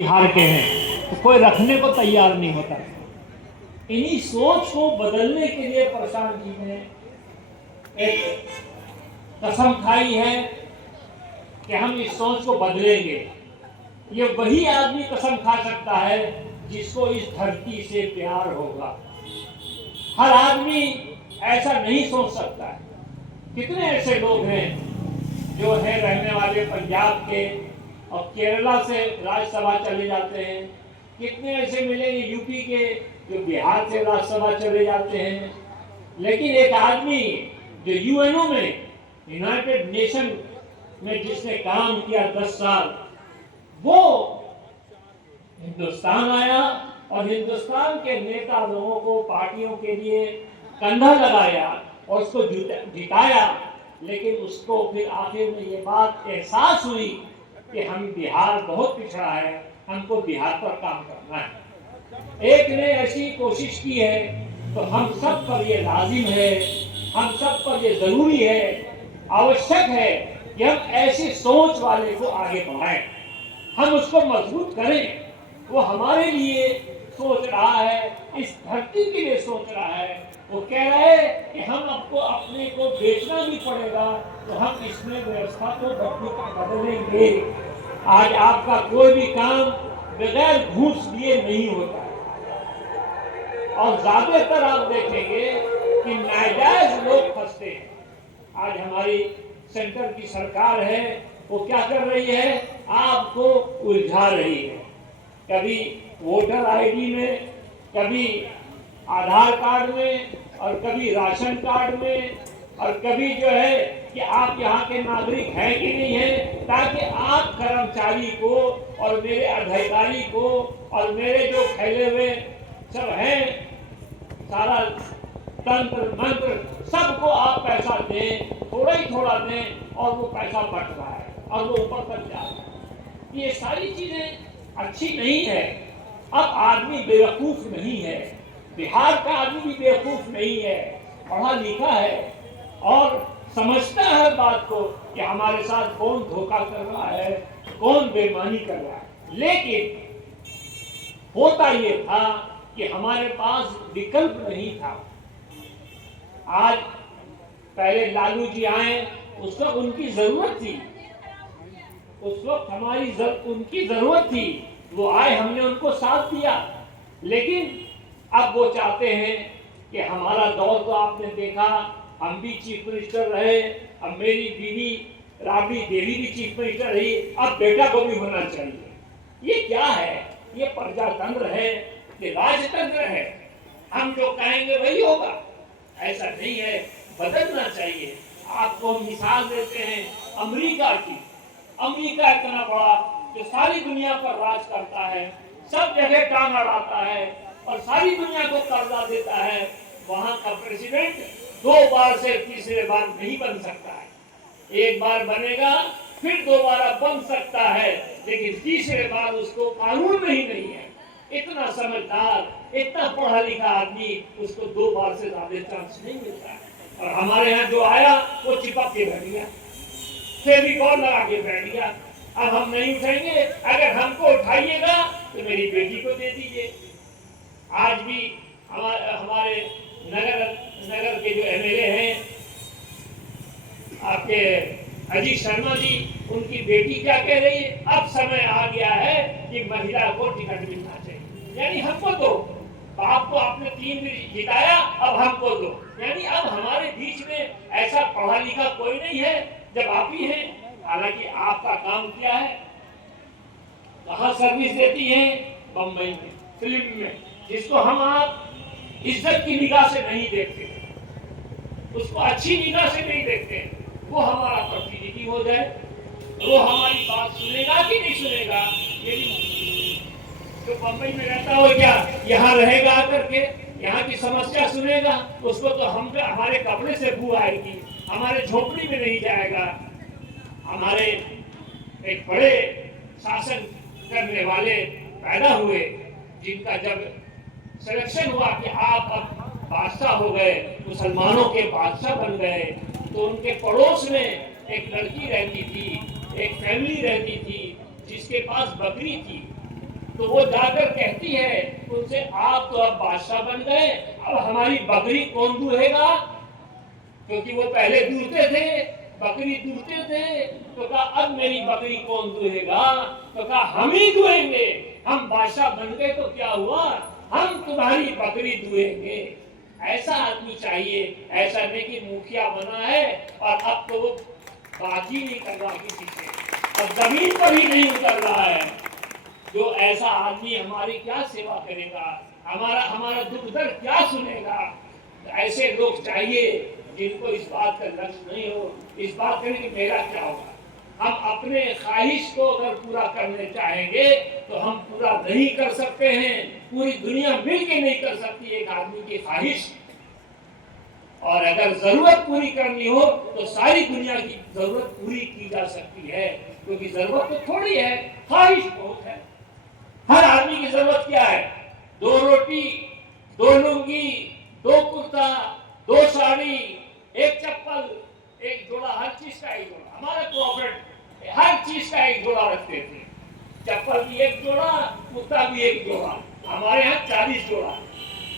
बिहार के हैं तो कोई रखने को तैयार नहीं होता। इन्हीं सोच को बदलने के लिए प्रशांत जी ने एक कसम खाई है कि हम इस सोच को बदलेंगे। ये वही आदमी कसम खा सकता है जिसको इस धरती से प्यार होगा। हर आदमी ऐसा नहीं सोच सकता है। कितने ऐसे लोग हैं जो है रहने वाले पंजाब के और केरला से राज्यसभा चले जाते हैं। कितने ऐसे मिलेंगे यूपी के जो बिहार से राज्यसभा चले जाते हैं। लेकिन एक आदमी जो यूएनओ में, यूनाइटेड नेशन में जिसने काम किया 10 साल, वो हिंदुस्तान आया और हिंदुस्तान के नेता लोगों को, पार्टियों के लिए कंधा लगाया और उसको जिताया। लेकिन उसको फिर आखिर में ये बात एहसास हुई कि हम बिहार बहुत पिछड़ा है, हमको बिहार पर काम करना है। एक ने ऐसी कोशिश की है तो हम सब पर ये लाजिम है, हम सब पर ये जरूरी है, आवश्यक है कि हम ऐसी सोच वाले को आगे बढ़ाएं, हम उसको मजबूत करें। वो हमारे लिए सोच रहा है, इस धरती के लिए सोच रहा है। वो कह रहा है कि हम आपको अपने को बेचना भी पड़ेगा तो हम इसमें व्यवस्था को बदलेंगे। आज आपका कोई भी काम बगैर घूस लिए नहीं होता है और ज्यादातर आप देखेंगे कि नाजायज लोग फंसते हैं। आज हमारी सेंटर की सरकार है, वो क्या कर रही है, आपको उलझा रही है। कभी वोटर आईडी में, कभी आधार कार्ड में, और कभी राशन कार्ड में, और कभी जो है कि आप यहाँ के नागरिक हैं कि नहीं है, ताकि आप कर्मचारी को और मेरे अधिकारी को और मेरे जो फैले हुए सब हैं, सारा तंत्र मंत्र, सबको आप पैसा दें, थोड़ा ही थोड़ा दें, और वो पैसा बढ़ रहा है और वो ऊपर तक जा रहा है। ये सारी चीजें अच्छी नहीं है। अब आदमी बेवकूफ नहीं है, बिहार का आदमी भी बेवकूफ नहीं है, पढ़ा लिखा है और समझता है बात को कि हमारे साथ कौन धोखा कर रहा है, कौन बेईमानी कर रहा है। लेकिन होता ये था कि हमारे पास विकल्प नहीं था। आज पहले लालू जी आए, उस वक्त उनकी जरूरत थी, उस वक्त हमारी उनकी जरूरत थी, वो आए, हमने उनको साथ दिया। लेकिन अब वो चाहते हैं कि हमारा दौर तो आपने देखा, हम भी चीफ मिनिस्टर रहे, अब मेरी बीवी राबड़ी देवी भी चीफ मिनिस्टर रही, अब बेटा को भी होना चाहिए। ये क्या है? ये प्रजातंत्र है, ये राजतंत्र है। हम जो कहेंगे वही होगा, ऐसा नहीं है, बदलना चाहिए। आपको हम मिसाल देते हैं अमेरिका की। अमेरिका इतना बड़ा जो सारी दुनिया पर राज करता है, सब जगह टांग अड़ाता है और सारी दुनिया को कर्जा देता है। वहां का प्रेसिडेंट 2 बार से तीसरे बार नहीं बन सकता है। एक बार बनेगा, फिर दोबारा बन सकता है, लेकिन तीसरे बार उसको कानून में ही नहीं है। इतना समझदार, इतना पढ़ा लिखा आदमी, उसको 2 बार से ज्यादा चांस नहीं मिलता है। और हमारे यहाँ जो आया वो चिपक के बैठ गया, फेविकॉल लगा के बैठ गया। अब हम नहीं उठाएंगे, अगर हमको उठाइएगा तो मेरी बेटी को दे दीजिए। आज भी हमारे नगर के जो एमएलए हैं आपके अजीत शर्मा जी, उनकी बेटी क्या कह रही है, अब समय आ गया है कि महिला को टिकट मिलना चाहिए। यानी हमको दो, बाप को आपने 3 में जिताया, अब हमको दो। यानी अब हमारे बीच में ऐसा पढ़ा लिखा कोई नहीं है, जब आप ही हैं। हालांकि आपका काम क्या है, कहाँ सर्विस देती है, बम्बई में, फिल्म में, जिसको हम आप इज्जत की निगाह से नहीं देखते, उसको अच्छी निगाह से नहीं देखते, वो हमारा प्रतिनिधि हो जाए, वो हमारी बात सुनेगा कि नहीं सुनेगा, ये नहीं। जो बम्बई में रहता हो क्या यहाँ रहेगा आकर के, यहाँ की समस्या सुनेगा? उसको तो हम हमारे कपड़े से बू आएगी, हमारे झोपड़ी में नहीं जाएगा। हमारे एक बड़े शासन करने वाले पैदा हुए, जिनका जब सिलेक्शन हुआ कि आप अब बादशाह हो गए, मुसलमानों के बादशाह बन गए, तो उनके पड़ोस में एक लड़की रहती थी, एक फैमिली रहती थी जिसके पास बकरी थी। तो वो जाकर कहती है उनसे, आप तो अब बादशाह बन गए, अब हमारी बकरी कौन दूहेगा? क्योंकि वो पहले दूहते थे, बकरी दूहते थे। तो कहा अब मेरी बकरी कौन दूहेगा? तो कहा हम ही दूहेंगे, हम बादशाह बन गए तो क्या हुआ, हम तुम्हारी बकरी दूहेंगे। ऐसा आदमी चाहिए, ऐसा नहीं कि मुखिया बना है और अब तो वो बाजी नहीं कर रहा किसी से, अब जमीन पर ही नहीं उतर रहा है। जो ऐसा आदमी हमारी क्या सेवा करेगा, हमारा दुख दर्द क्या सुनेगा? ऐसे लोग चाहिए जिनको इस बात का लक्ष्य नहीं हो, इस बात का कि मेरा क्या होगा। हम अपने ख्वाहिश को अगर पूरा करने चाहेंगे तो हम पूरा नहीं कर सकते हैं, पूरी दुनिया मिलकर नहीं कर सकती एक आदमी की ख्वाहिश। और अगर जरूरत पूरी करनी हो तो सारी दुनिया की जरूरत पूरी की जा सकती है, क्योंकि जरूरत तो थोड़ी है, ख्वाहिश बहुत है। हर आदमी की जरूरत क्या है? 2 रोटी, 2 लुंगी, 2 कुर्ता, 2 साड़ी, 1 चप्पल, 1 जोड़ा, हर चीज का 1 जोड़ा। हमारे प्रॉफिट हर चीज का 1 जोड़ा रखते थे, चप्पल भी 1 जोड़ा, कुर्ता भी 1 जोड़ा। हमारे यहाँ 40 जोड़ा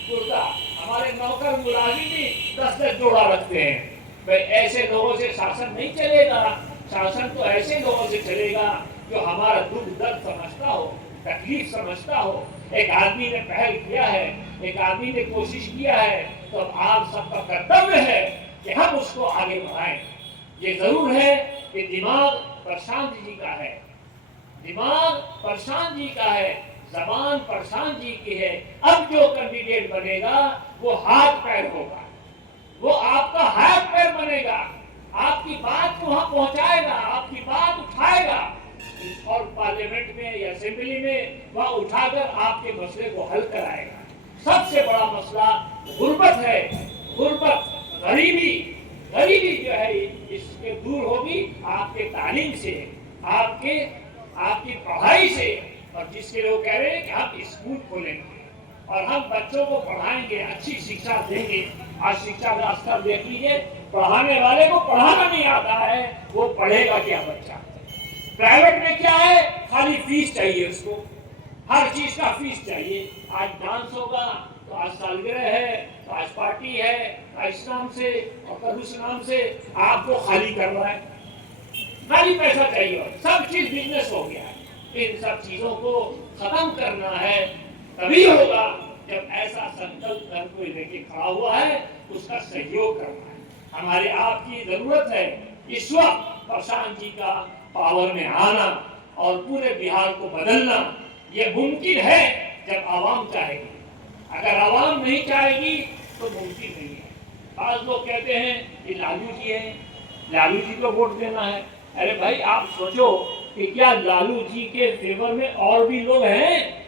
कुर्ता, हमारे नौकर मुलाजिम भी 10-10 जोड़ा रखते हैं। भाई ऐसे लोगों से शासन नहीं चलेगा। शासन तो ऐसे लोगों से चलेगा जो हमारा दुख दर्द समझता हो, तकलीफ समझता हो। एक आदमी ने पहल किया है, एक आदमी ने कोशिश किया है, तो अब आप सबका कर्तव्य है कि हम उसको आगे बढ़ाएं। ये जरूर है कि दिमाग प्रशांत जी का है, दिमाग प्रशांत जी का है, जबान प्रशांत जी की है। अब जो कैंडिडेट बनेगा वो हाथ पैर होगा, वो आपका हाथ पैर बनेगा, आपकी बात को वहां पहुंचाएगा, आपकी बात उठाएगा और पार्लियामेंट में या असेंबली में वह उठाकर आपके मसले को हल कराएगा। सबसे बड़ा मसला गुर्बत है, गुर्बत, गरीबी। गरीबी जो है इसके दूर होगी आपके तालीम से, आपकी पढ़ाई से। और जिसके लोग कह रहे हैं कि हम स्कूल खोलेंगे और हम बच्चों को पढ़ाएंगे, अच्छी शिक्षा देंगे। आज शिक्षा का स्तर देख लीजिए, पढ़ाने वाले को पढ़ाना नहीं आता है, वो पढ़ेगा क्या बच्चा? प्राइवेट में क्या है, खाली फीस चाहिए उसको, हर चीज का फीस चाहिए। आज डांस होगा तो आज सालगिरह है, तो आज पार्टी है, इस नाम से और कल उस नाम से आपको खाली करना है, खाली पैसा चाहिए, सब चीज बिजनेस हो गया है। इन सब चीजों को खत्म करना है, तभी होगा जब ऐसा संकल्प कर कोई लेके खड़ा हुआ है, उसका सहयोग करना है। हमारे आपकी जरूरत है इस वक्त प्रशांत जी का पावर में आना और पूरे बिहार को बदलना। ये मुमकिन है जब आवाम चाहेगी, अगर आवाम नहीं चाहेगी तो मुमकिन नहीं है। आज लोग कहते हैं कि लालू जी है, लालू जी को वोट देना है। अरे भाई आप सोचो कि क्या लालू जी के फेवर में और भी लोग हैं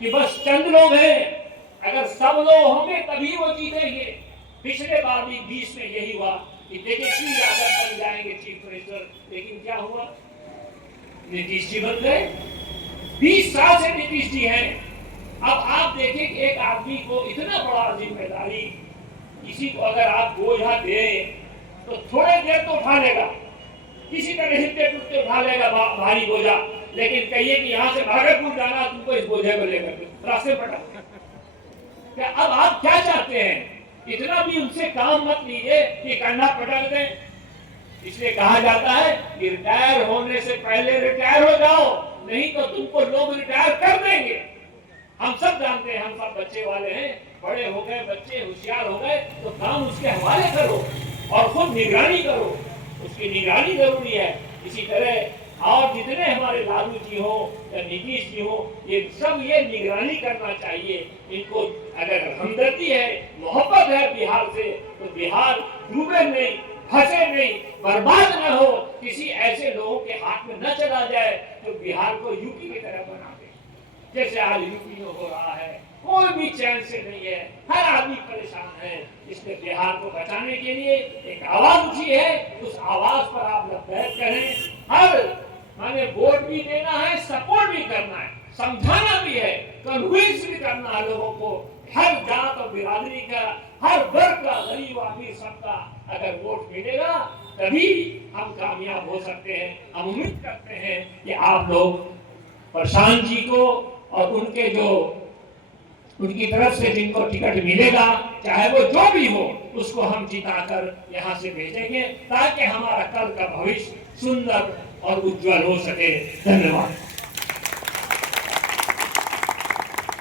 कि बस चंद लोग हैं? अगर सब लोग होंगे तभी वो जीतेंगे। पिछले बार भी 20 में यही हुआ कि तेजस्वी यादव बन जाएंगे चीफ मिनिस्टर, लेकिन क्या हुआ? नीतीश जी बन गए। 20 साल से नीतीश जी हैं। अब आप देखें कि एक आदमी को इतना बड़ा जिम्मेदारी, किसी को अगर आप बोझा दें तो थोड़े देर तो उठा लेगा, किसी तरह हिलते टूटते उठा लेगा भारी बोझा, लेकिन कहिए कि यहाँ से भागलपुर जाना, तुमको इस बोझे को लेकर रास्ते पटा। क्या अब आप क्या चाहते हैं? इतना भी उनसे काम मत लीजिए कि कंधा पटक दें। इसलिए कहा जाता है कि रिटायर होने से पहले रिटायर हो जाओ, नहीं तो तुमको लोग रिटायर कर देंगे। हम सब जानते हैं, हम सब बच्चे वाले हैं, बड़े हो गए बच्चे, होशियार हो गए, तो काम उसके हवाले करो और खुद निगरानी करो, उसकी निगरानी जरूरी है। इसी तरह और जितने हमारे लालू जी हो या नीतीश जी हो, ये सब ये निगरानी करना चाहिए। इनको अगर हमदर्दी है, मोहब्बत है बिहार से, तो बिहार डूबे नहीं, फंसे नहीं, बर्बाद न हो, किसी ऐसे लोगों के हाथ में न चला जाए जो बिहार को यूपी की तरह बना दे, जैसे आज यूपी में हो रहा है। कोई भी चैन से नहीं है, हर आदमी परेशान है। इसलिए बिहार को बचाने के लिए एक आवाज उठी है, उस आवाज पर आप लबैक करें। हर माने वोट भी देना है, सपोर्ट भी करना है, समझाना भी है, कन्विंस भी करना है लोगों को। हर जात और बिरादरी का, हर वर्ग का, गरीब अमीर सबका अगर वोट मिलेगा तभी हम कामयाब हो सकते हैं। हम उम्मीद करते हैं कि आप लोग प्रशांत जी को और उनके जो उनकी तरफ से जिनको टिकट मिलेगा, चाहे वो जो भी हो, उसको हम जिताकर यहाँ से भेजेंगे ताकि हमारा कल का भविष्य सुंदर और उज्जवल हो सके। धन्यवाद।